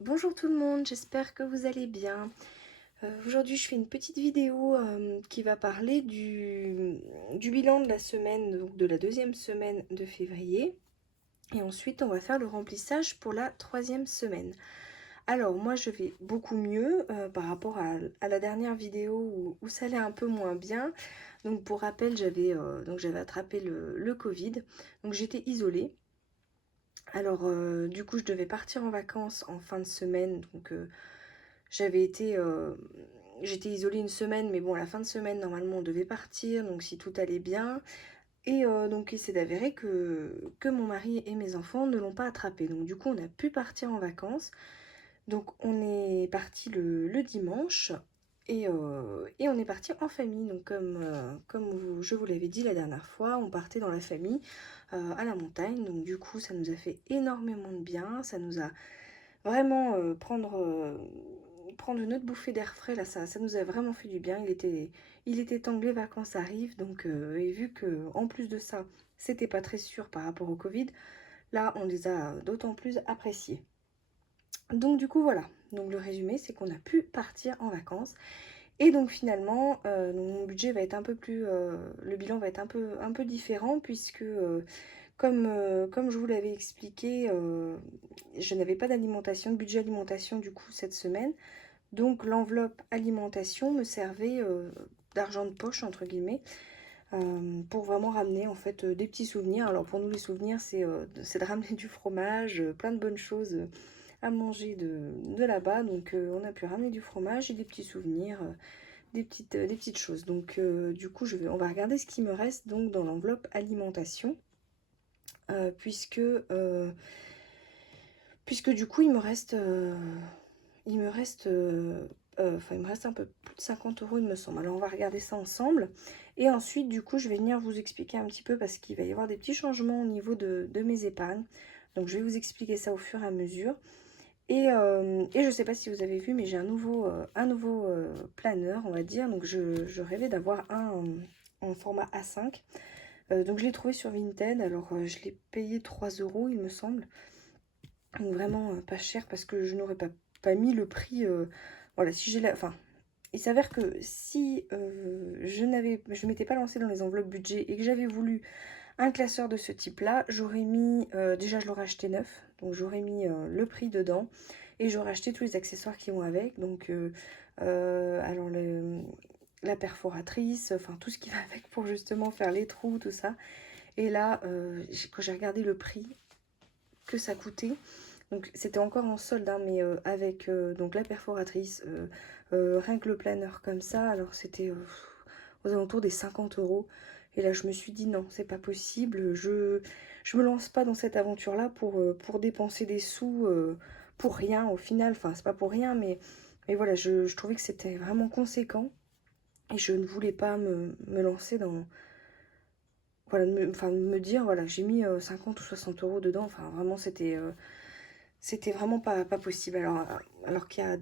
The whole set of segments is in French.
Bonjour tout le monde, j'espère que vous allez bien. Aujourd'hui je fais une petite vidéo qui va parler du bilan de la semaine, donc de la deuxième semaine de février. Et ensuite on va faire le remplissage pour la troisième semaine. Alors moi je vais beaucoup mieux par rapport à la dernière vidéo où ça allait un peu moins bien. Donc pour rappel j'avais attrapé le Covid, donc j'étais isolée. Alors du coup je devais partir en vacances en fin de semaine, donc j'avais été, j'étais isolée une semaine, mais bon, à la fin de semaine, normalement, on devait partir, donc si tout allait bien. Et donc, il s'est avéré que mon mari et mes enfants ne l'ont pas attrapé. Donc, du coup, on a pu partir en vacances. Donc, on est parti le dimanche et on est parti en famille. Donc, je vous l'avais dit la dernière fois, on partait dans la famille à la montagne. Donc, du coup, ça nous a fait énormément de bien. Ça nous a vraiment prendre une autre bouffée d'air frais, là, ça nous a vraiment fait du bien. Il était temps que les vacances arrivent, donc, et vu que en plus de ça, c'était pas très sûr par rapport au Covid, là, on les a d'autant plus appréciés. Donc, du coup, voilà. Donc, le résumé, c'est qu'on a pu partir en vacances. Et donc, finalement, mon budget va être un peu plus. Le bilan va être un peu différent, puisque, comme je vous l'avais expliqué, je n'avais pas d'alimentation, de budget alimentation, du coup, cette semaine. Donc l'enveloppe alimentation me servait d'argent de poche entre guillemets pour vraiment ramener en fait des petits souvenirs. Alors pour nous les souvenirs c'est de ramener du fromage, plein de bonnes choses à manger de là-bas. Donc on a pu ramener du fromage et des petits souvenirs, des petites choses. Donc du coup on va regarder ce qui me reste donc dans l'enveloppe alimentation euh, puisque, euh, puisque du coup il me reste, enfin, il me reste un peu plus de 50 euros, il me semble. Alors, on va regarder ça ensemble. Et ensuite, du coup, je vais venir vous expliquer un petit peu parce qu'il va y avoir des petits changements au niveau de mes épargnes. Donc, je vais vous expliquer ça au fur et à mesure. Et je ne sais pas si vous avez vu, mais j'ai un nouveau planeur, on va dire. Donc, je rêvais d'avoir un en format A5. Donc, je l'ai trouvé sur Vinted. Alors, je l'ai payé 3 euros, il me semble. Donc vraiment pas cher parce que je n'aurais pas mis le prix. Voilà, si j'ai la. Enfin, il s'avère que si je m'étais pas lancée dans les enveloppes budget et que j'avais voulu un classeur de ce type-là, j'aurais mis. Déjà, je l'aurais acheté neuf, donc j'aurais mis le prix dedans et j'aurais acheté tous les accessoires qui vont avec. Donc, alors la perforatrice, enfin tout ce qui va avec pour justement faire les trous, tout ça. Et là, quand j'ai regardé le prix que ça coûtait, donc c'était encore en solde, hein, mais avec donc la perforatrice, rien que le planeur comme ça, alors c'était aux alentours des 50 euros. Et là je me suis dit non, c'est pas possible, je me lance pas dans cette aventure-là pour dépenser des sous pour rien au final. Enfin c'est pas pour rien, mais voilà, je trouvais que c'était vraiment conséquent. Et je ne voulais pas me lancer dans... Voilà, enfin, me dire, voilà, j'ai mis 50 ou 60 euros dedans. Enfin vraiment c'était vraiment pas possible. Alors qu'il y a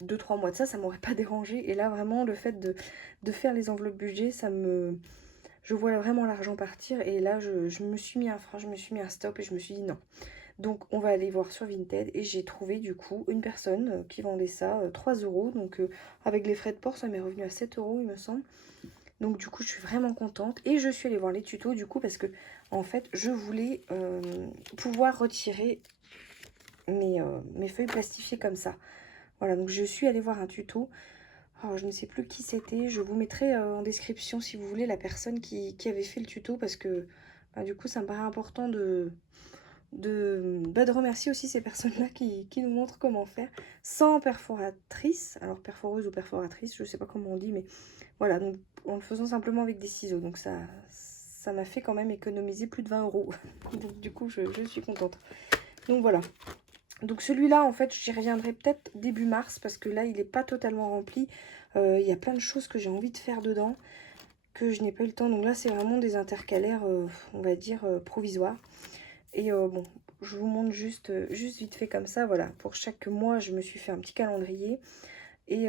2 3 mois de ça m'aurait pas dérangé. Et là, vraiment, le fait de faire les enveloppes budget, je vois vraiment l'argent partir. Et là, je me suis mis un frein, je me suis mis un stop et je me suis dit non. Donc, on va aller voir sur Vinted. Et j'ai trouvé, du coup, une personne qui vendait ça 3 euros. Donc, avec les frais de port, ça m'est revenu à 7 euros, il me semble. Donc, du coup, je suis vraiment contente. Et je suis allée voir les tutos, du coup, parce que, en fait, je voulais pouvoir retirer mes feuilles plastifiées comme ça. Voilà, donc je suis allée voir un tuto. Alors, je ne sais plus qui c'était. Je vous mettrai en description si vous voulez la personne qui avait fait le tuto parce que bah, du coup ça me paraît important de remercier aussi ces personnes-là qui nous montrent comment faire sans perforatrice. Alors perforeuse ou perforatrice, je ne sais pas comment on dit, mais voilà, donc en le faisant simplement avec des ciseaux. Donc ça m'a fait quand même économiser plus de 20 euros. Donc du coup je suis contente. Donc voilà. Donc celui-là, en fait, j'y reviendrai peut-être début mars parce que là, il n'est pas totalement rempli. Il y a plein de choses que j'ai envie de faire dedans, que je n'ai pas eu le temps. Donc là, c'est vraiment des intercalaires, on va dire, provisoires. Et bon, je vous montre juste vite fait comme ça. Voilà, pour chaque mois, je me suis fait un petit calendrier. Et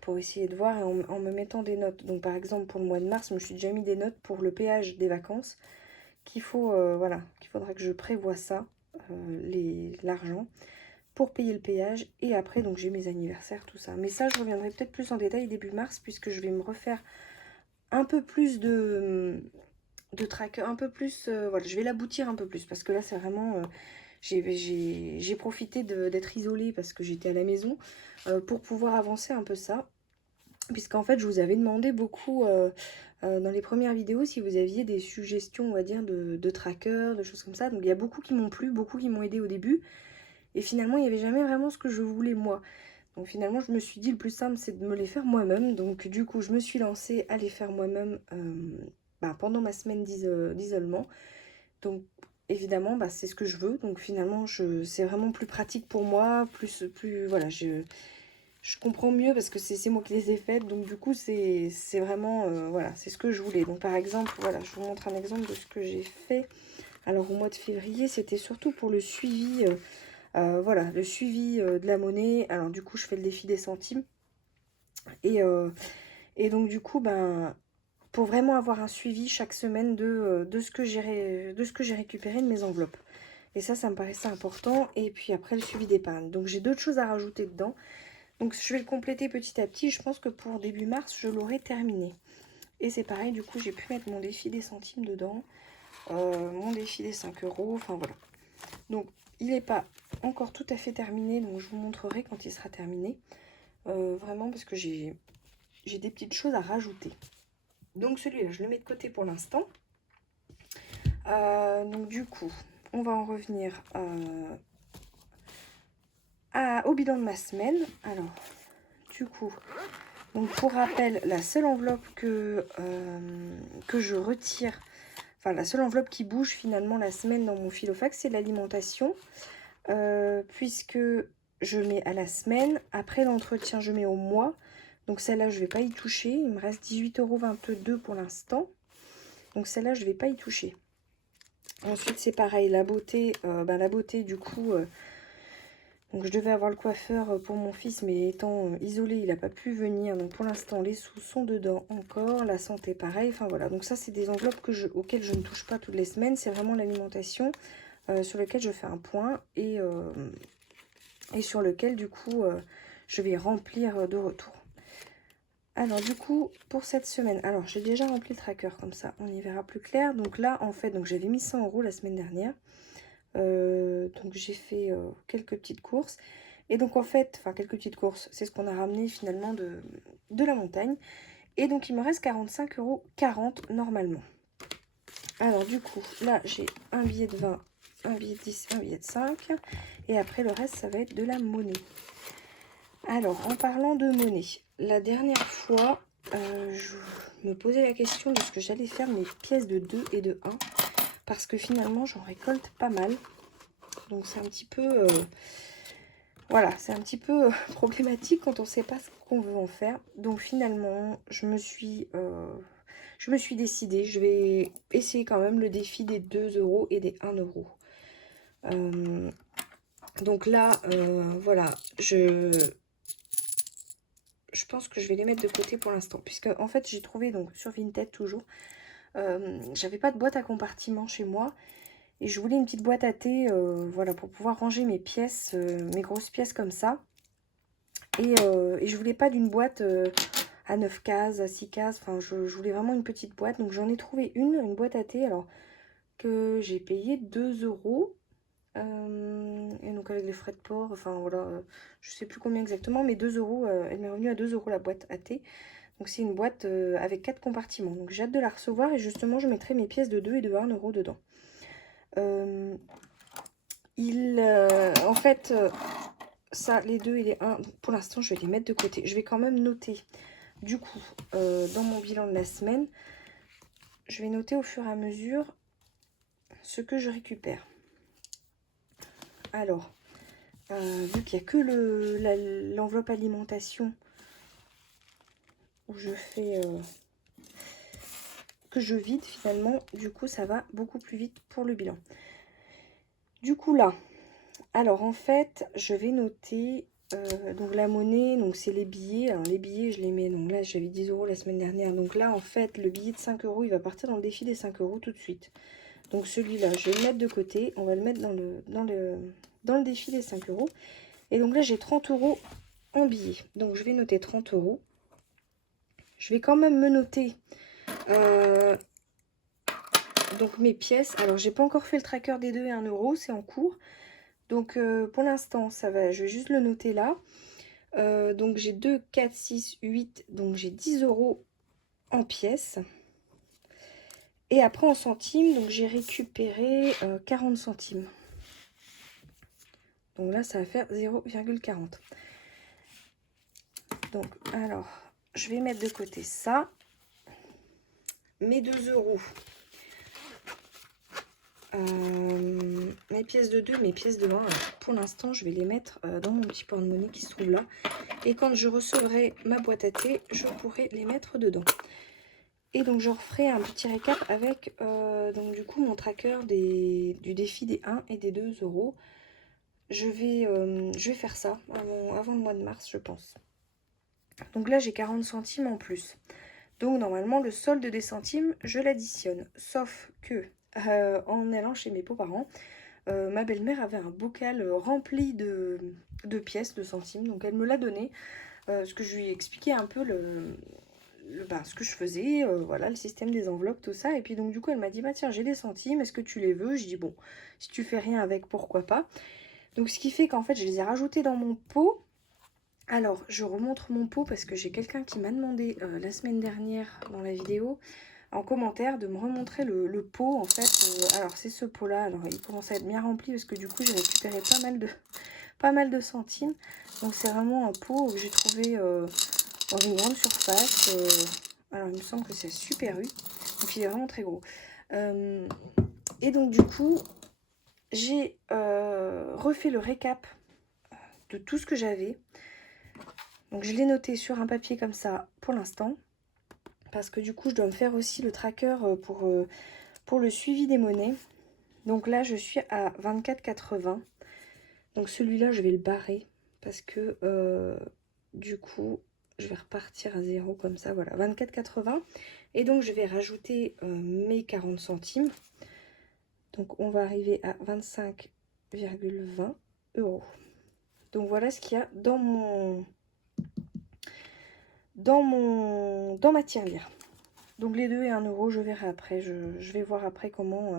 pour essayer de voir en me mettant des notes. Donc par exemple, pour le mois de mars, je me suis déjà mis des notes pour le péage des vacances. Voilà, qu'il faudra que je prévoie ça, l'argent. pour payer le péage. Et après, donc j'ai mes anniversaires, tout ça. Mais ça, je reviendrai peut-être plus en détail début mars, puisque je vais me refaire un peu plus de tracker, un peu plus, voilà, je vais l'aboutir un peu plus, parce que là, c'est vraiment, j'ai profité d'être isolée, parce que j'étais à la maison, pour pouvoir avancer un peu ça, puisqu'en fait, je vous avais demandé beaucoup, dans les premières vidéos, si vous aviez des suggestions, on va dire, de trackers, de choses comme ça. Donc, il y a beaucoup qui m'ont plu, beaucoup qui m'ont aidé au début, et finalement, il n'y avait jamais vraiment ce que je voulais, moi. Donc finalement, je me suis dit, le plus simple, c'est de me les faire moi-même. Donc du coup, je me suis lancée à les faire moi-même pendant ma semaine d'isolement. Donc évidemment, c'est ce que je veux. Donc finalement, c'est vraiment plus pratique pour moi. Voilà, je comprends mieux parce que c'est moi qui les ai faites. Donc du coup, c'est vraiment, voilà, c'est ce que je voulais. Donc par exemple, voilà, je vous montre un exemple de ce que j'ai fait. Alors au mois de février, c'était surtout pour le suivi... voilà, le suivi de la monnaie. Alors du coup, je fais le défi des centimes. Et donc du coup, pour vraiment avoir un suivi chaque semaine de ce que j'ai récupéré de mes enveloppes. Et ça me paraissait important. Et puis après, le suivi d'épargne. Donc j'ai d'autres choses à rajouter dedans. Donc je vais le compléter petit à petit. Je pense que pour début mars, je l'aurai terminé. Et c'est pareil, du coup, j'ai pu mettre mon défi des centimes dedans. Mon défi des 5 euros. Enfin voilà. Donc il n'est pas encore tout à fait terminé. Donc je vous montrerai quand il sera terminé. Vraiment parce que j'ai des petites choses à rajouter. Donc celui-là, je le mets de côté pour l'instant. Donc du coup, on va en revenir au bilan de ma semaine. Alors, du coup, donc pour rappel, la seule enveloppe que je retire, enfin la seule enveloppe qui bouge finalement la semaine dans mon filofax, c'est l'alimentation. Puisque je mets à la semaine, après l'entretien, je mets au mois. Donc celle-là, je ne vais pas y toucher. Il me reste 18,22 € pour l'instant. Donc celle-là, je ne vais pas y toucher. Ensuite, c'est pareil, la beauté, du coup, donc je devais avoir le coiffeur pour mon fils, mais étant isolé, il n'a pas pu venir. Donc pour l'instant, les sous sont dedans encore. La santé, pareil. Enfin voilà, donc ça, c'est des enveloppes auxquelles je ne touche pas toutes les semaines. C'est vraiment l'alimentation sur lequel je fais un point et sur lequel, du coup, je vais remplir de retour. Alors du coup, pour cette semaine, alors j'ai déjà rempli le tracker, comme ça on y verra plus clair. Donc là, en fait, j'avais mis 100 € la semaine dernière. Donc j'ai fait quelques petites courses. Et donc en fait, enfin quelques petites courses, c'est ce qu'on a ramené finalement de la montagne. Et donc il me reste 45,40 € normalement. Alors du coup, là j'ai un billet de 20, un billet de 10, un billet de 5. Et après le reste, ça va être de la monnaie. Alors, en parlant de monnaie, la dernière fois, je me posais la question de ce que j'allais faire mes pièces de 2 et de 1. Parce que finalement, j'en récolte pas mal. Donc, c'est un petit peu... voilà, c'est un petit peu problématique quand on ne sait pas ce qu'on veut en faire. Donc, finalement, je me suis décidée. Je vais essayer quand même le défi des 2 € et des 1 €. Donc là, voilà, je pense que je vais les mettre de côté pour l'instant, puisque en fait j'ai trouvé donc sur Vinted toujours, j'avais pas de boîte à compartiments chez moi et je voulais une petite boîte à thé, voilà, pour pouvoir ranger mes pièces, mes grosses pièces comme ça, et je voulais pas d'une boîte à 9 cases, à 6 cases, enfin je voulais vraiment une petite boîte. Donc j'en ai trouvé une boîte à thé, alors que j'ai payé 2 €. Et donc avec les frais de port, enfin voilà, je sais plus combien exactement, mais 2 €, elle m'est revenue à 2 € la boîte à thé. Donc c'est une boîte avec 4 compartiments. Donc j'ai hâte de la recevoir et justement je mettrai mes pièces de 2 et de 1 € dedans. En fait, ça, les 2 et les 1, pour l'instant je vais les mettre de côté. Je vais quand même noter, du coup, dans mon bilan de la semaine, je vais noter au fur et à mesure ce que je récupère. Alors, vu qu'il n'y a que l'enveloppe alimentation où je fais que je vide finalement, du coup ça va beaucoup plus vite pour le bilan. Du coup là, alors en fait je vais noter donc la monnaie, donc c'est les billets. Alors les billets je les mets, donc là j'avais 10 € la semaine dernière, donc là en fait le billet de 5 € il va partir dans le défi des 5 € tout de suite. Donc celui-là je vais le mettre de côté, on va le mettre dans le défi des 5 €. Et donc là, j'ai 30 € en billets. Donc je vais noter 30 €. Je vais quand même me noter donc mes pièces. Alors, j'ai pas encore fait le tracker des 2 et 1 €, c'est en cours. Donc pour l'instant, ça va, je vais juste le noter là. Donc j'ai 2, 4, 6, 8, donc j'ai 10 € en pièces. Et après en centimes, donc j'ai récupéré 40 centimes. Donc là, ça va faire 0,40. Donc, alors, je vais mettre de côté ça. Mes 2 €. Mes pièces de 2, mes pièces de 1. Pour l'instant, je vais les mettre dans mon petit porte-monnaie qui se trouve là. Et quand je recevrai ma boîte à thé, je pourrai les mettre dedans. Et donc, je referai un petit récap avec donc du coup mon tracker du défi des 1 et des 2 €. Je vais faire ça avant le mois de mars, je pense. Donc là, j'ai 40 centimes en plus. Donc normalement, le solde des centimes, je l'additionne. Sauf que en allant chez mes beaux-parents, ma belle-mère avait un bocal rempli de pièces, de centimes. Donc elle me l'a donné. Parce que je lui ai expliqué un peu ce que je faisais, voilà, le système des enveloppes, tout ça. Et puis donc du coup, elle m'a dit, bah tiens, j'ai des centimes, est-ce que tu les veux? Je dis, bon, si tu fais rien avec, pourquoi pas. Donc ce qui fait qu'en fait, je les ai rajoutés dans mon pot. Alors, je remontre mon pot parce que j'ai quelqu'un qui m'a demandé la semaine dernière dans la vidéo, en commentaire, de me remontrer le pot. En fait, alors c'est ce pot-là. Alors, il commence à être bien rempli parce que du coup, j'ai récupéré pas mal de centimes. Donc, c'est vraiment un pot que j'ai trouvé dans une grande surface. Alors, il me semble que c'est Super U. Donc, il est vraiment très gros. Et donc, du coup, j'ai refait le récap de tout ce que j'avais. Donc je l'ai noté sur un papier comme ça pour l'instant. Parce que du coup, je dois me faire aussi le tracker pour le suivi des monnaies. Donc là, je suis à 24,80. Donc celui-là, je vais le barrer. Parce que du coup, je vais repartir à 0 comme ça. Voilà, 24,80. Et donc, je vais rajouter mes 40 centimes. Donc on va arriver à 25,20 €. Donc voilà ce qu'il y a dans ma tirelire. Donc les 2 et 1 €, je verrai après. Je vais voir après comment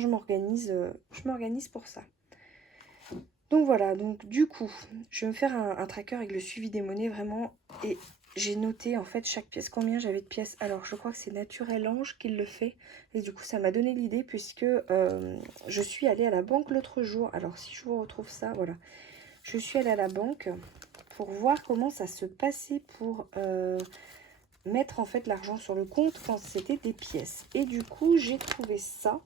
je m'organise. Je m'organise pour ça. Donc voilà, donc du coup, je vais me faire un tracker avec le suivi des monnaies vraiment. Et j'ai noté en fait chaque pièce, combien j'avais de pièces. Alors je crois que c'est Naturel Ange qui le fait. Et du coup, ça m'a donné l'idée puisque je suis allée à la banque l'autre jour. Alors si je vous retrouve ça, voilà. Je suis allée à la banque pour voir comment ça se passait pour mettre en fait l'argent sur le compte quand c'était des pièces. Et du coup, j'ai trouvé ça.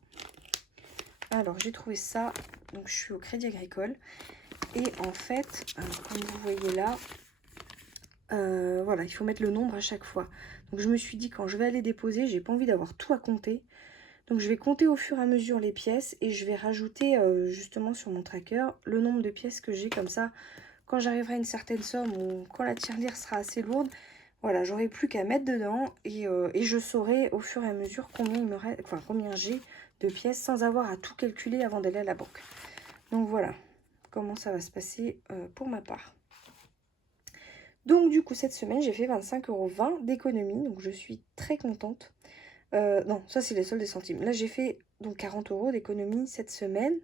Alors, j'ai trouvé ça. Donc, je suis au Crédit Agricole. Et en fait, comme vous voyez là, voilà, il faut mettre le nombre à chaque fois. Donc, je me suis dit, quand je vais aller déposer, j'ai pas envie d'avoir tout à compter. Donc, je vais compter au fur et à mesure les pièces. Et je vais rajouter justement sur mon tracker le nombre de pièces que j'ai. Comme ça, quand j'arriverai à une certaine somme ou quand la tirelire sera assez lourde, voilà, j'aurai plus qu'à mettre dedans et je saurai au fur et à mesure combien il me reste, enfin combien j'ai de pièces sans avoir à tout calculer avant d'aller à la banque. Donc voilà comment ça va se passer pour ma part. Donc du coup cette semaine j'ai fait 25,20 € d'économie, donc je suis très contente. Non, ça c'est les soldes des centimes. Là j'ai fait donc 40 € d'économie cette semaine.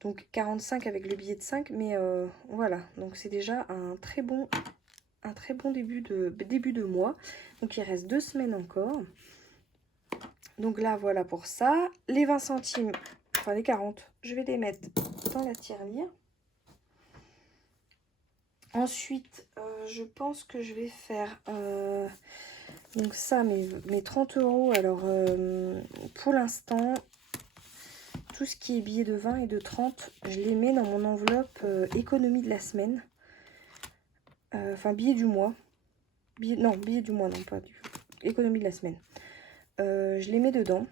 Donc 45 avec le billet de 5, mais voilà, donc c'est déjà un très bon début de mois. Donc il reste 2 semaines encore. Donc là voilà pour ça. Les 20 centimes, enfin les 40, je vais les mettre dans la tirelire. Ensuite, je pense que je vais faire donc ça, mes 30 €. Alors pour l'instant, tout ce qui est billets de 20 et de 30, je les mets dans mon enveloppe économie de la semaine. Enfin, billet du mois. Billet du mois, non, pas du économie de la semaine. Je les mets dedans.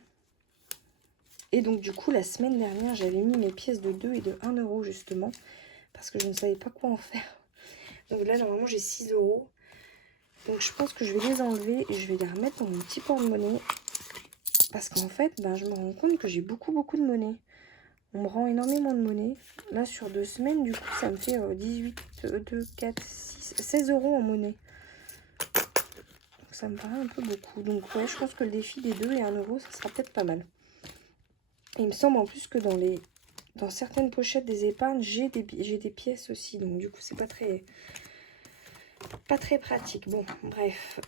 Et donc, du coup, la semaine dernière, j'avais mis mes pièces de 2 et de 1 € justement. Parce que je ne savais pas quoi en faire. Donc là, normalement, j'ai 6 €. Donc, je pense que je vais les enlever et je vais les remettre dans mon petit porte-monnaie. Parce qu'en fait, ben, je me rends compte que j'ai beaucoup de monnaie. On me rend énormément de monnaie. Là, sur 2 semaines, du coup, ça me fait 18, 2, 4, 6, 16 euros en monnaie. Donc, ça me paraît un peu beaucoup. Donc, ouais, je pense que le défi des 2 et 1 euro, ça sera peut-être pas mal. Et il me semble en plus que dans certaines pochettes des épargnes, j'ai des pièces aussi. Donc, du coup, c'est pas très pratique. Bon, bref.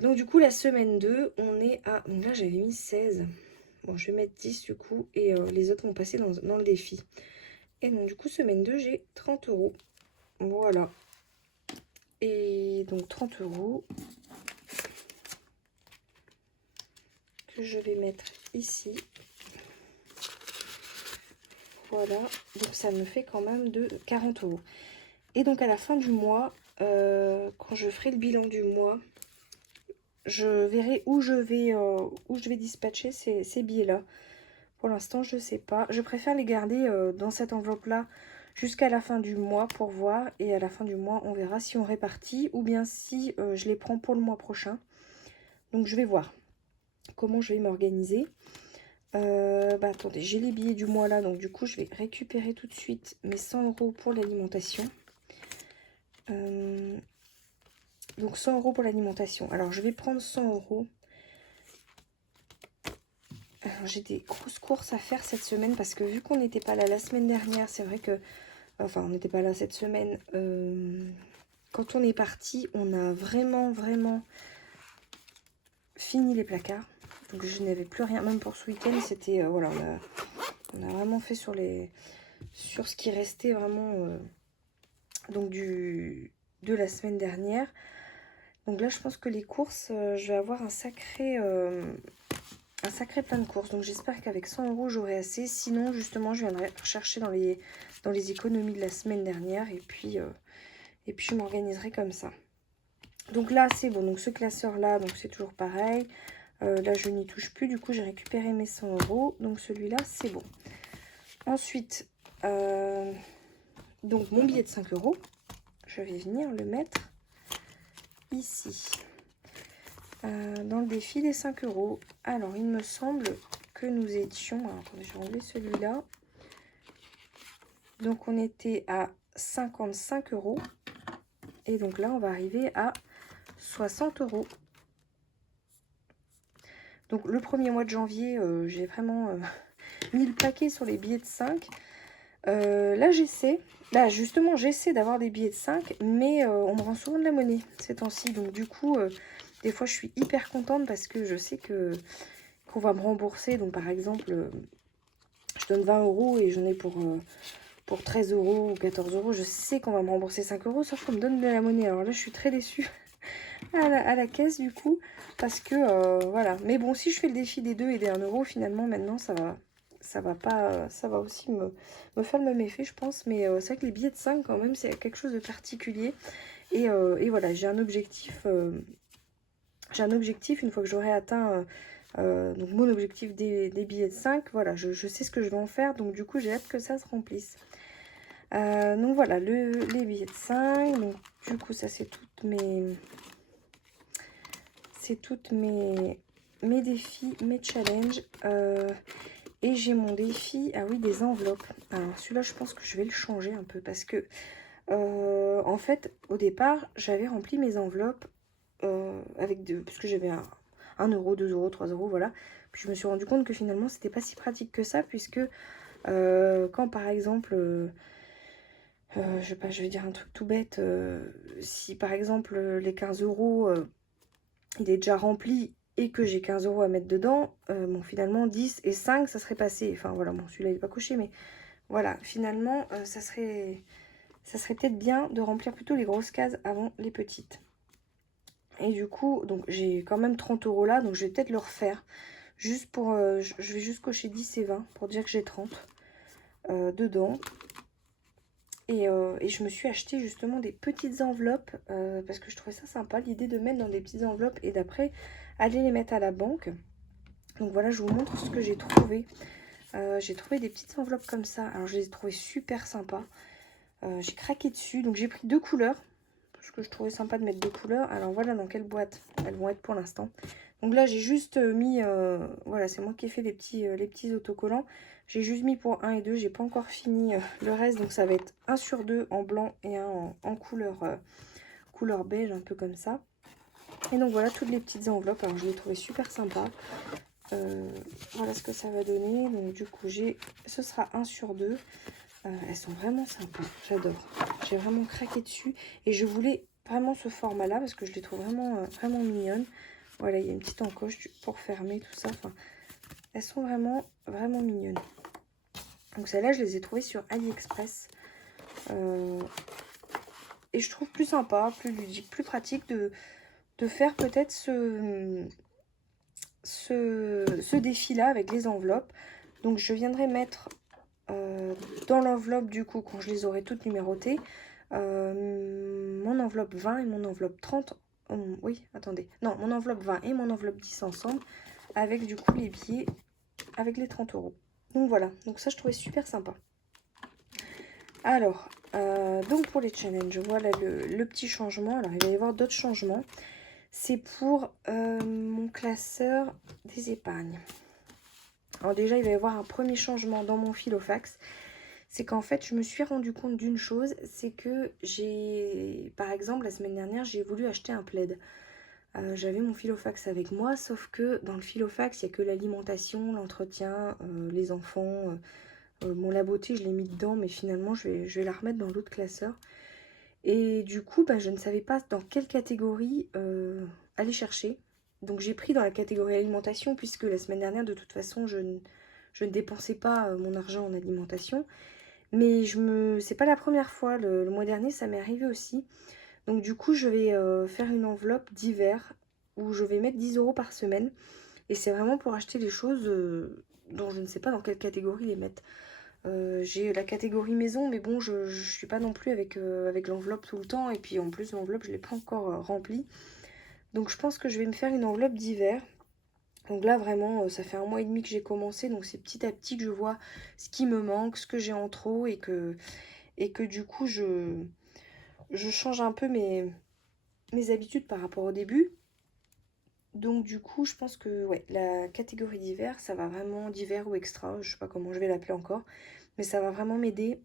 Donc, du coup, la semaine 2, on est à... Donc là, j'avais mis 16. Bon, je vais mettre 10 du coup. Et les autres vont passer dans le défi. Et donc, du coup, semaine 2, j'ai 30 euros. Voilà. Et donc, 30 euros que je vais mettre ici. Voilà. Donc, ça me fait quand même de 40 euros. Et donc, à la fin du mois, quand je ferai le bilan du mois, je verrai où je vais dispatcher ces billets-là. Pour l'instant, je ne sais pas. Je préfère les garder dans cette enveloppe-là jusqu'à la fin du mois pour voir. Et à la fin du mois, on verra si on répartit ou bien si je les prends pour le mois prochain. Donc, je vais voir comment je vais m'organiser. Attendez, j'ai les billets du mois là. Donc, du coup, je vais récupérer tout de suite mes 100 euros pour l'alimentation. Donc, 100 euros pour l'alimentation. Alors, je vais prendre 100 euros. J'ai des grosses courses à faire cette semaine parce que vu qu'on n'était pas là la semaine dernière, c'est vrai que... Enfin, on n'était pas là cette semaine. Quand on est parti, on a vraiment fini les placards. Donc je n'avais plus rien, même pour ce week-end, c'était... voilà, on a vraiment fait sur ce qui restait vraiment donc de la semaine dernière. Donc là, je pense que les courses, je vais avoir un sacré plein de courses. Donc j'espère qu'avec 100 euros, j'aurai assez. Sinon, justement, je viendrai rechercher dans les économies de la semaine dernière. Et puis je m'organiserai comme ça. Donc là, c'est bon. Donc ce classeur-là, donc c'est toujours pareil. Là, je n'y touche plus. Du coup, j'ai récupéré mes 100 euros. Donc celui-là, c'est bon. Ensuite, donc mon billet de 5 euros, je vais venir le mettre ici. Dans le défi des 5 euros. Alors, il me semble que nous étions... Alors, attendez, je vais enlever celui-là. Donc, on était à 55 euros. Et donc là, on va arriver à 60 euros. Donc, le premier mois de janvier, j'ai vraiment mis le paquet sur les billets de 5. Là, j'essaie. Là, justement, j'essaie d'avoir des billets de 5. Mais on me rend souvent de la monnaie ces temps-ci. Donc, du coup... des fois, je suis hyper contente parce que je sais qu'on va me rembourser. Donc, par exemple, je donne 20 euros et j'en ai pour 13 euros ou 14 euros. Je sais qu'on va me rembourser 5 euros, sauf qu'on me donne de la monnaie. Alors là, je suis très déçue à la caisse, du coup, parce que, voilà. Mais bon, si je fais le défi des 2 et des 1 euro, finalement, maintenant, ça va aussi me faire le même effet, je pense. Mais c'est vrai que les billets de 5, quand même, c'est quelque chose de particulier. Et voilà, j'ai un objectif... une fois que j'aurai atteint donc mon objectif des billets de 5, voilà, je sais ce que je vais en faire, donc du coup j'ai hâte que ça se remplisse. Donc voilà, les billets de 5, donc du coup ça c'est toutes mes défis, mes challenges. Et j'ai mon défi, ah oui, des enveloppes. Alors celui-là je pense que je vais le changer un peu parce que en fait au départ j'avais rempli mes enveloppes parce que j'avais 1 euro, 2 euros, 3 euros, voilà. Puis je me suis rendu compte que finalement, c'était pas si pratique que ça, puisque quand par exemple, je sais pas, je vais dire un truc tout bête, si par exemple les 15 euros, il est déjà rempli et que j'ai 15 euros à mettre dedans, bon finalement 10 et 5, ça serait passé. Enfin voilà, bon celui-là il n'est pas coché, mais voilà, finalement, ça serait peut-être bien de remplir plutôt les grosses cases avant les petites. Et du coup, donc j'ai quand même 30 euros là, donc je vais peut-être le refaire. Juste pour, je vais juste cocher 10 et 20 pour dire que j'ai 30 dedans. Et je me suis acheté justement des petites enveloppes parce que je trouvais ça sympa, l'idée de mettre dans des petites enveloppes et d'après aller les mettre à la banque. Donc voilà, je vous montre ce que j'ai trouvé. J'ai trouvé des petites enveloppes comme ça. Alors je les ai trouvées super sympas. J'ai craqué dessus, donc j'ai pris 2 couleurs. Parce que je trouvais sympa de mettre 2 couleurs. Alors voilà dans quelle boîte elles vont être pour l'instant. Donc là j'ai juste mis, voilà, c'est moi qui ai fait les petits autocollants. J'ai juste mis pour 1 et 2, j'ai pas encore fini le reste, donc ça va être 1 sur 2 en blanc et un en couleur beige, un peu comme ça. Et donc voilà toutes les petites enveloppes, alors je les trouvais super sympa. Voilà ce que ça va donner, donc du coup ce sera 1 sur 2. Elles sont vraiment sympas, j'adore. J'ai vraiment craqué dessus et je voulais vraiment ce format là parce que je les trouve vraiment mignonnes. Voilà, il y a une petite encoche pour fermer tout ça. Enfin, elles sont vraiment mignonnes. Donc celles-là, je les ai trouvées sur AliExpress. Et je trouve plus sympa, plus ludique, plus pratique de faire peut-être ce défi-là avec les enveloppes. Donc je viendrai mettre dans l'enveloppe du coup, quand je les aurai toutes numérotées, mon enveloppe 20 et mon enveloppe 30. Oui, attendez. Non, mon enveloppe 20 et mon enveloppe 10 ensemble, avec du coup les billets, avec les 30 €. Donc voilà, donc ça je trouvais super sympa. Alors, donc pour les challenges, voilà le petit changement. Alors il va y avoir d'autres changements. C'est pour mon classeur des épargnes. Alors déjà, il va y avoir un premier changement dans mon filofax. C'est qu'en fait, je me suis rendu compte d'une chose, c'est que par exemple, la semaine dernière, j'ai voulu acheter un plaid. J'avais mon filofax avec moi, sauf que dans le filofax, il n'y a que l'alimentation, l'entretien, les enfants. Bon, la beauté, je l'ai mis dedans, mais finalement, je vais la remettre dans l'autre classeur. Et du coup, bah, je ne savais pas dans quelle catégorie aller chercher. Donc j'ai pris dans la catégorie alimentation, puisque la semaine dernière, de toute façon, je ne dépensais pas mon argent en alimentation. Mais c'est pas la première fois, le mois dernier, ça m'est arrivé aussi. Donc du coup, je vais faire une enveloppe d'hiver où je vais mettre 10 € par semaine. Et c'est vraiment pour acheter les choses dont je ne sais pas dans quelle catégorie les mettre. J'ai la catégorie maison, mais bon, je suis pas non plus avec l'enveloppe tout le temps. Et puis en plus, l'enveloppe, je l'ai pas encore remplie. Donc je pense que je vais me faire une enveloppe d'hiver. Donc là, vraiment, ça fait 1 mois et demi que j'ai commencé. Donc c'est petit à petit que je vois ce qui me manque, ce que j'ai en trop. Et que du coup, je change un peu mes habitudes par rapport au début. Donc du coup, je pense que ouais, la catégorie d'hiver, ça va vraiment, d'hiver ou extra, je sais pas comment je vais l'appeler encore. Mais ça va vraiment m'aider.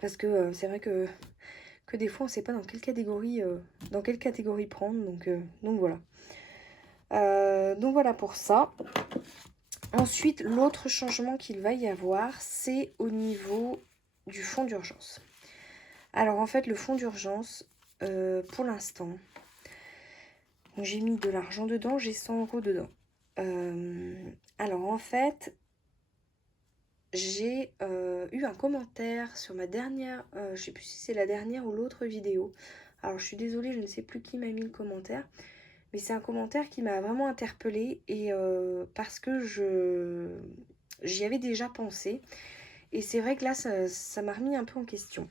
Parce que c'est vrai que des fois, on sait pas dans quelle catégorie prendre. Donc voilà. Donc voilà pour ça. Ensuite, l'autre changement qu'il va y avoir, c'est au niveau du fonds d'urgence. Alors en fait, le fonds d'urgence, pour l'instant, j'ai mis de l'argent dedans, j'ai 100 € dedans. Alors en fait, j'ai eu un commentaire sur ma dernière, je sais plus si c'est la dernière ou l'autre vidéo. Alors je suis désolée, je ne sais plus qui m'a mis le commentaire. Mais c'est un commentaire qui m'a vraiment interpellée et parce que j'y avais déjà pensé. Et c'est vrai que là, ça m'a remis un peu en question.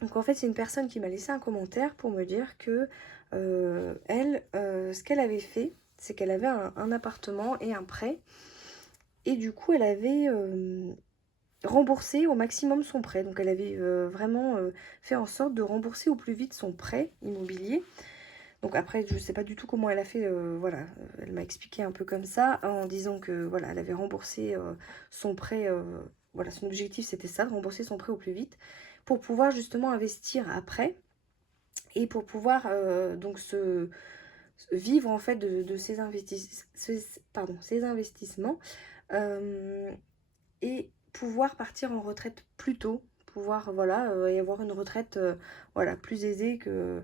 Donc en fait, c'est une personne qui m'a laissé un commentaire pour me dire que elle, ce qu'elle avait fait, c'est qu'elle avait un appartement et un prêt. Et du coup, elle avait remboursé au maximum son prêt. Donc elle avait vraiment fait en sorte de rembourser au plus vite son prêt immobilier. Donc après, je ne sais pas du tout comment elle a fait, voilà, elle m'a expliqué un peu comme ça, en disant que voilà, elle avait remboursé son prêt, voilà, son objectif c'était ça, de rembourser son prêt au plus vite, pour pouvoir justement investir après, et pour pouvoir donc vivre en fait de ses ses investissements, et pouvoir partir en retraite plus tôt, pouvoir voilà, et avoir une retraite voilà, plus aisée que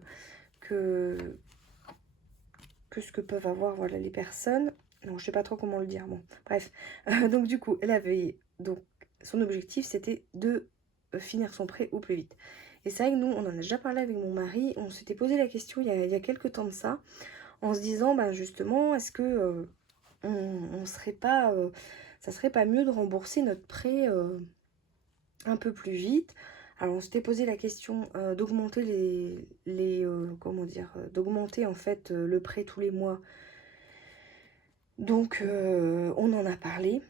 ce que peuvent avoir voilà, les personnes. Non, je sais pas trop comment le dire. Bon, bref. Donc du coup, elle avait donc son objectif, c'était de finir son prêt au plus vite. Et c'est vrai que nous, on en a déjà parlé avec mon mari. On s'était posé la question il y a quelques temps de ça, en se disant, bah, justement, est-ce que on serait pas, ça serait pas mieux de rembourser notre prêt un peu plus vite. Alors on s'était posé la question d'augmenter comment dire, d'augmenter en fait le prêt tous les mois. Donc on en a parlé.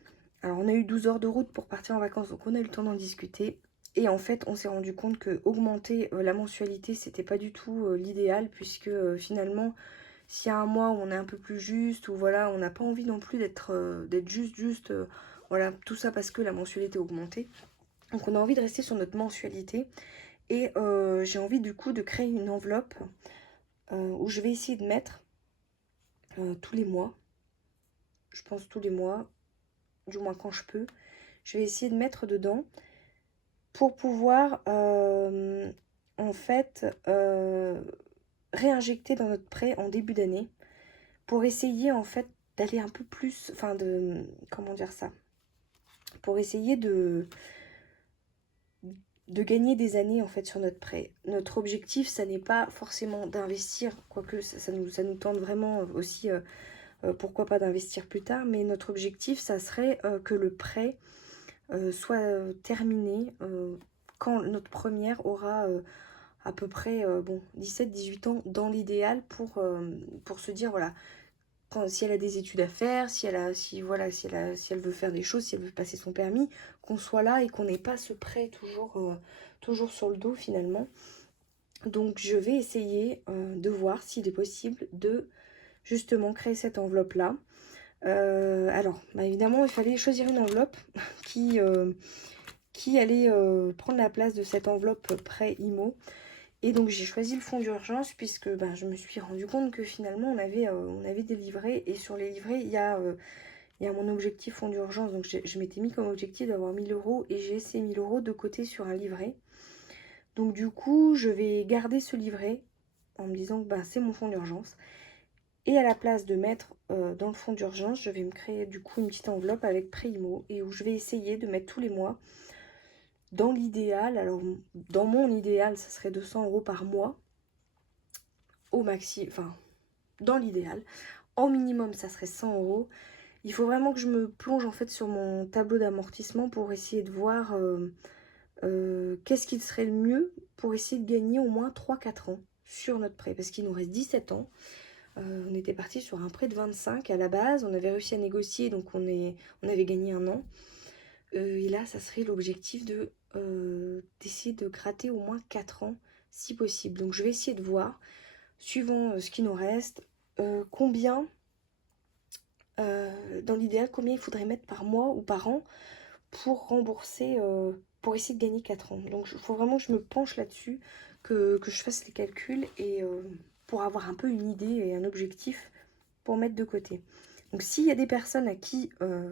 Alors on a eu 12 heures de route pour partir en vacances, donc on a eu le temps d'en discuter. Et en fait on s'est rendu compte que augmenter la mensualité, c'était pas du tout l'idéal, puisque finalement, s'il y a un mois où on est un peu plus juste, ou voilà, on n'a pas envie non plus d'être juste Voilà, tout ça parce que la mensualité a augmenté. Donc on a envie de rester sur notre mensualité. Et j'ai envie du coup de créer une enveloppe où je vais essayer de mettre tous les mois. Je pense tous les mois, du moins quand je peux. Je vais essayer de mettre dedans pour pouvoir en fait réinjecter dans notre prêt en début d'année. Pour essayer en fait d'aller un peu plus, enfin de, comment dire ça, pour essayer de gagner des années en fait sur notre prêt. Notre objectif, ça n'est pas forcément d'investir, quoique ça nous tente vraiment aussi, pourquoi pas d'investir plus tard, mais notre objectif, ça serait que le prêt soit terminé quand notre première aura à peu près bon, 17-18 ans dans l'idéal pour se dire, voilà, si elle a des études à faire, si elle veut faire des choses, si elle veut passer son permis, qu'on soit là et qu'on n'ait pas ce prêt toujours sur le dos finalement. Donc je vais essayer de voir s'il est possible de justement créer cette enveloppe-là. Alors, bah, évidemment, il fallait choisir une enveloppe qui allait prendre la place de cette enveloppe prêt IMO. Et donc j'ai choisi le fonds d'urgence puisque ben, je me suis rendu compte que finalement on avait des livrets. Et sur les livrets, il y a mon objectif fonds d'urgence. Donc je m'étais mis comme objectif d'avoir 1000 € et j'ai ces 1000 € de côté sur un livret. Donc du coup, je vais garder ce livret en me disant que ben, c'est mon fonds d'urgence. Et à la place de mettre dans le fonds d'urgence, je vais me créer du coup une petite enveloppe avec prêt IMO et où je vais essayer de mettre tous les mois. Dans l'idéal, alors dans mon idéal, ça serait 200 € par mois, au maxi, enfin dans l'idéal. En minimum, ça serait 100 €. Il faut vraiment que je me plonge en fait sur mon tableau d'amortissement pour essayer de voir qu'est-ce qu'il serait le mieux pour essayer de gagner au moins 3-4 ans sur notre prêt. Parce qu'il nous reste 17 ans. On était parti sur un prêt de 25 à la base. On avait réussi à négocier, donc on avait gagné 1 an. Et là, ça serait l'objectif d'essayer de gratter au moins 4 ans si possible. Donc je vais essayer de voir, suivant ce qui nous reste, combien, dans l'idéal, combien il faudrait mettre par mois ou par an pour rembourser, pour essayer de gagner 4 ans. Donc il faut vraiment que je me penche là-dessus, que je fasse les calculs et pour avoir un peu une idée et un objectif pour mettre de côté. Donc s'il y a des personnes à qui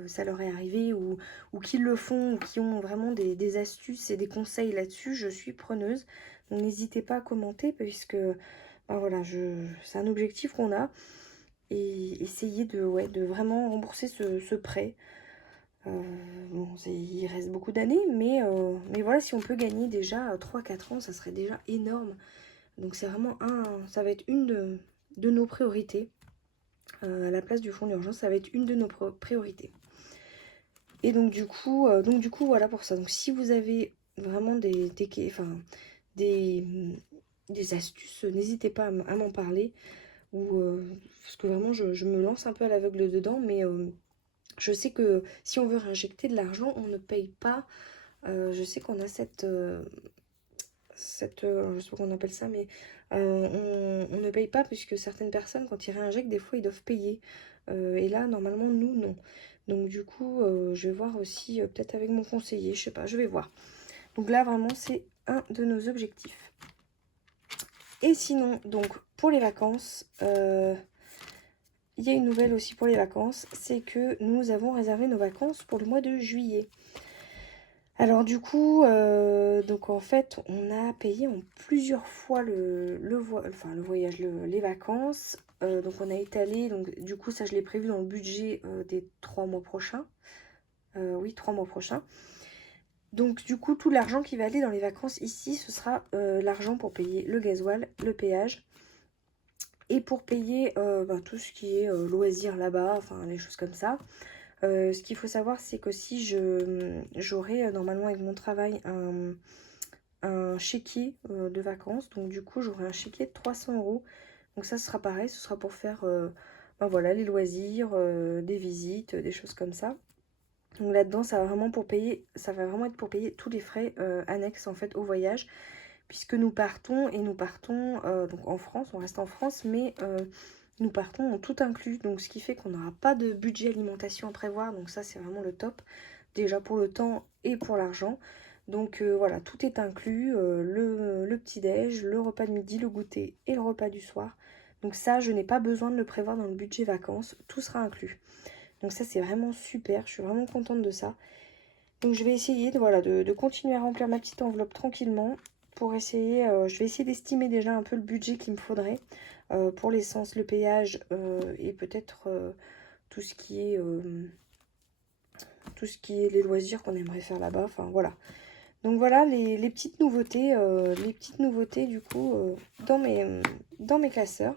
ça leur est arrivé ou qui le font ou qui ont vraiment des astuces et des conseils là-dessus, je suis preneuse. Donc n'hésitez pas à commenter puisque ben voilà, c'est un objectif qu'on a et essayer de vraiment rembourser ce prêt. Bon, il reste beaucoup d'années, mais voilà, si on peut gagner déjà 3-4 ans, ça serait déjà énorme. Donc c'est vraiment ça va être une de nos priorités. À la place du fonds d'urgence, ça va être une de nos priorités. Et donc du coup, voilà pour ça. Donc si vous avez vraiment des astuces, n'hésitez pas à m'en parler. Parce que vraiment, je me lance un peu à l'aveugle dedans, mais je sais que si on veut réinjecter de l'argent, on ne paye pas. Je sais qu'on a je sais pas comment on appelle ça, mais on ne paye pas puisque certaines personnes, quand ils réinjectent, des fois, ils doivent payer. Et là, normalement, nous, non. Donc du coup, je vais voir aussi, peut-être avec mon conseiller, je sais pas, je vais voir. Donc là, vraiment, c'est un de nos objectifs. Et sinon, donc, pour les vacances, il y a une nouvelle aussi pour les vacances, c'est que nous avons réservé nos vacances pour le mois de juillet. Alors du coup, donc en fait, on a payé en plusieurs fois le voyage, les vacances. Donc on a étalé, donc du coup ça je l'ai prévu dans le budget des 3 mois prochains. Oui, 3 mois prochains. Donc du coup, tout l'argent qui va aller dans les vacances ici, ce sera l'argent pour payer le gasoil, le péage. Et pour payer tout ce qui est loisirs là-bas, enfin les choses comme ça. Ce qu'il faut savoir, c'est que si j'aurai normalement avec mon travail un chéquier de vacances. Donc du coup, j'aurai un chéquier de 300 €. Donc ça sera pareil, ce sera pour faire voilà, les loisirs, des visites, des choses comme ça. Donc là-dedans, ça va vraiment être pour payer tous les frais annexes en fait au voyage. Puisque nous partons donc en France, on reste en France, mais nous partons en tout inclus, donc ce qui fait qu'on n'aura pas de budget alimentation à prévoir, donc ça c'est vraiment le top, déjà pour le temps et pour l'argent. Donc voilà, tout est inclus, le petit-déj, le repas de midi, le goûter et le repas du soir. Donc ça, je n'ai pas besoin de le prévoir dans le budget vacances, tout sera inclus. Donc ça c'est vraiment super, je suis vraiment contente de ça. Donc je vais essayer voilà, de continuer à remplir ma petite enveloppe tranquillement pour essayer, je vais essayer d'estimer déjà un peu le budget qu'il me faudrait pour l'essence, le péage et peut-être tout ce qui est les loisirs qu'on aimerait faire là-bas, enfin voilà. Donc voilà les petites nouveautés du coup dans mes classeurs.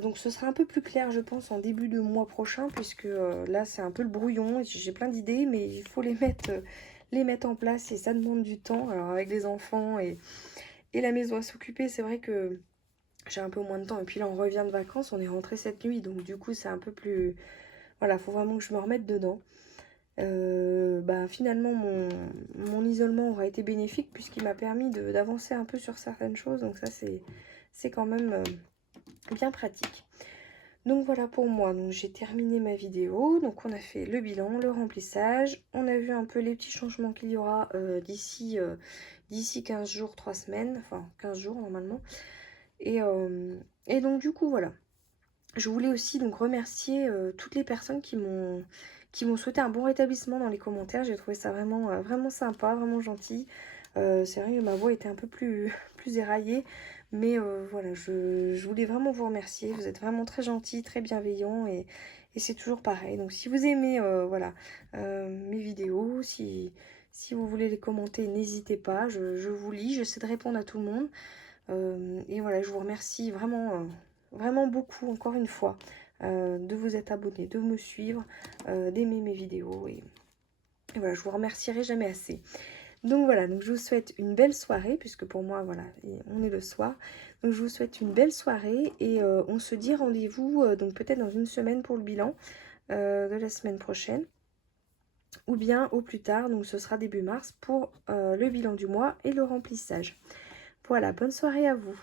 Donc ce sera un peu plus clair je pense en début de mois prochain puisque là c'est un peu le brouillon, j'ai plein d'idées mais il faut les mettre en place et ça demande du temps. Alors avec les enfants et la maison à s'occuper, c'est vrai que j'ai un peu moins de temps et puis là on revient de vacances, on est rentré cette nuit donc du coup c'est un peu plus... Voilà, faut vraiment que je me remette dedans. Finalement mon isolement aura été bénéfique puisqu'il m'a permis d'avancer un peu sur certaines choses donc ça c'est quand même bien pratique. Donc voilà pour moi, donc j'ai terminé ma vidéo, donc on a fait le bilan, le remplissage, on a vu un peu les petits changements qu'il y aura d'ici 15 jours, 3 semaines, enfin 15 jours normalement. Et donc du coup voilà, je voulais aussi donc remercier toutes les personnes qui m'ont souhaité un bon rétablissement dans les commentaires, j'ai trouvé ça vraiment, vraiment sympa, vraiment gentil. C'est vrai que ma voix était un peu plus, plus éraillée, mais voilà, je voulais vraiment vous remercier. Vous êtes vraiment très gentils, très bienveillants et c'est toujours pareil. Donc si vous aimez voilà, mes vidéos, si vous voulez les commenter, n'hésitez pas, je vous lis, j'essaie de répondre à tout le monde. Et voilà, je vous remercie vraiment, vraiment beaucoup, encore une fois, de vous être abonné, de me suivre, d'aimer mes vidéos. Et voilà, je vous remercierai jamais assez. Donc voilà, donc je vous souhaite une belle soirée, puisque pour moi, voilà, on est le soir. Donc je vous souhaite une belle soirée et on se dit rendez-vous donc peut-être dans une semaine pour le bilan de la semaine prochaine. Ou bien au plus tard, donc ce sera début mars pour le bilan du mois et le remplissage. Voilà, bonne soirée à vous.